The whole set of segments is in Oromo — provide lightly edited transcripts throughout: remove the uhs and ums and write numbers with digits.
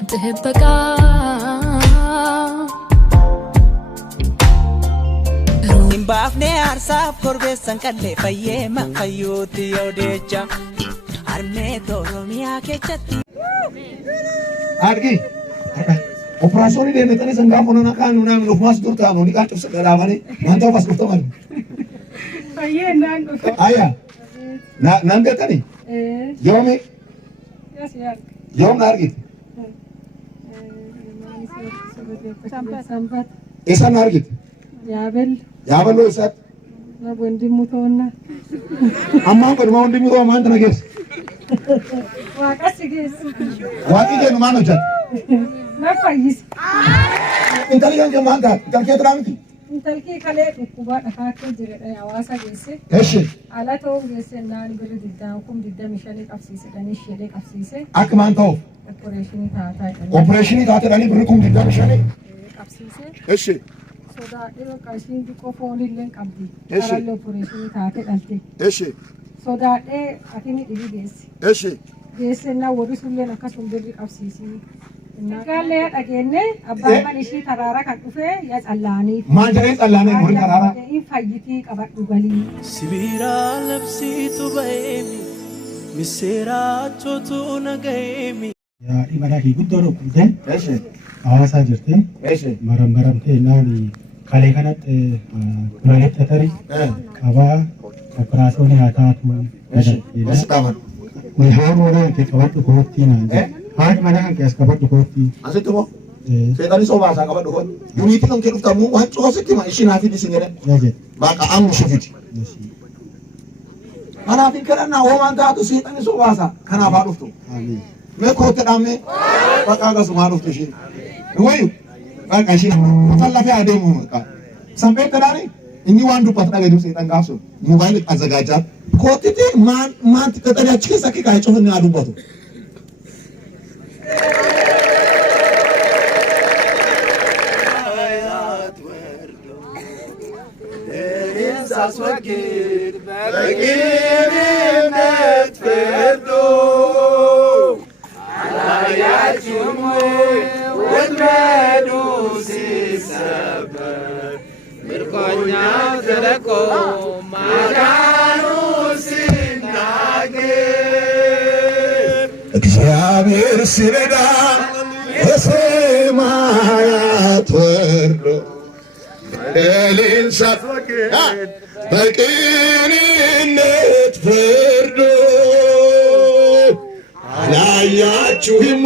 ጥበቃ Baafne arsaaf korbeessan qallee fayyema fayyootti yoodeecha armee Oromiyaa keessatti argi operaasyoonii deemetanii sangaa fonona kaan nuunaan lukumaas durtaa nuuni kaan cubsa dhadhaabanii maanta ofas dhuftaman fayyee naan dhufe ayya naan beekani yoomi yoom na argite isa na argite yaabelloo isaatti wondimu toonna ammaan kun wondimu too maanta na geessa waaqasi geessa waaqi kennu maan hojjata na fayyisa intalli kan kee maanta intalkee turaa miti intalkii kalee dhukkubaa dhakaakee jiredha hawaasa geesse eshi ala ta'uu geesse naan birri diddaan kun 25 qabsiise dhanii shedee qabsiise akka maan ta'uuf opereeshinii taatedhanii birri kun 25 qabsiise eshi sodaadhee qashiin xiqqoo foonillee qabdi karallee opereeshinii taate dhalte eshi sodaadhee atini dhibi geesse eshi geesse na wodisullee akkasuma birri qabsiisii Gaalee dhageenne abbaan man ishii taraara kan dhufe yaa callaanii maal jedhee callaanii murii taraara fayyitii qabadhu galii Sibira labsiitu ba'eemi miseeraa chootu naga'eemi yaa dhibadhaa fi guddoo dhukkubde eshi hawaasaa jirti eshi marammaramtee naan kalee kanatti kulanetta tari qabaa operaasyoonii haa taatu eshi dhaaban way haamoolee kee qabadhu koottii naan jedhe haati mana kan keessa qabadhu koottii asitti moo seexanii sobaasaa qabadhu kooti duniitti kan kee dhuftamu waan coositti ma ishii naafii dhisin jedhe baqa ammu shufiti kanaaf hin kadhannaa hoomaan taatu seexanii sobaasaa kanaaf haa dhuftu mee kootti dhaamee baqa akkasumaa dhuftu ishiin wayu baqa ishiin tallafee adeemu sanbee tadaani inni waan dubbatu dhagaydu seexan gaafsu moobaayilii azagaajaa kootti maanti qaxalee achi keessa akka kaa'ee cufinni haa dubbatu Aswagir beginnet ferdo alayatumu wedmedu sisaba mirkonya teleko maganu sinage እግዚአብሔር ሲረዳ በሰማያት ወርዶ በሌንሳት በቅንነት ፈርዶ አላያችሁም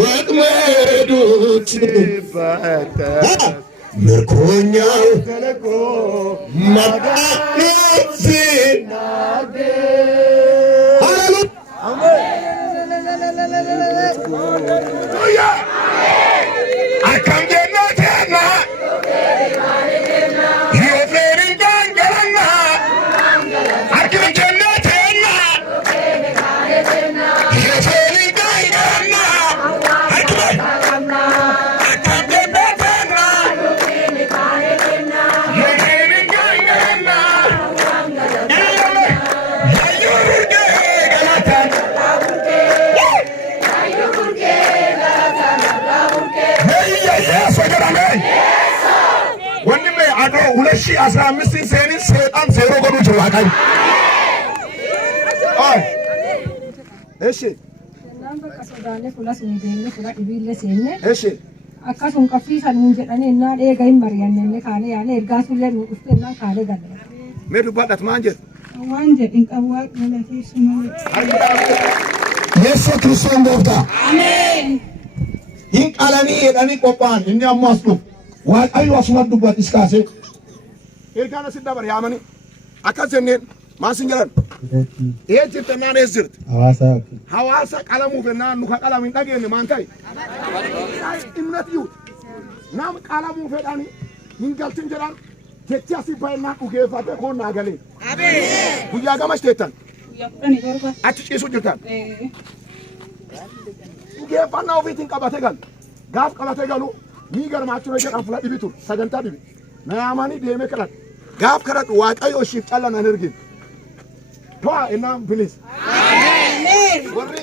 ወጥመዱ ሲፈታ ምርኮኛው ተለቆ ማዳነት ሲናገር ሃሌሉያ አካም ጀነትና Uleshi asra misin senin setan zero gonu jawaakai. Ay. Eshi. Namba kasodaane fulas ni deemne fula ibille seenne. Eshi. Akkasum qaffii sanuun jedhanii innaan eega hin mari'annee kaane yaane ergaa sullee nu dhufte innaan kaane galle. Mee dubbadhat maan jedhu? Waan jedhin qabu waan galateessumaa. Yesu Kiristoon gooftaa. Ameen. Hin qalanii jedhanii qophaa'an inni ammoo as dhufu. Waaqayyo asuma dubbatu iskaasee. Ergaan asit dabar yaamanii akkas jenneen maasin jedhan jirtannaan ees jirti hawaasa qalamuu fennaan nuka qalam hin dhageenye maan ta'e imnat yuut nam qalamuu fedhanii hin galtin jedhan jechi asii baay'inaan dhugeeffatee koon naa galee guyyaa gamash teettan achi ciisu jirtan dhugeeffannaa ofiitiin qabate gal gaaf qabate galu nii garmaachuu jedhan fula dhibitu sagantaa dhibi na yaamanii deemee kadhadhu gaaf kadhadhu waaqayyo ishiif calla nan ergin to'a innaan bilis warri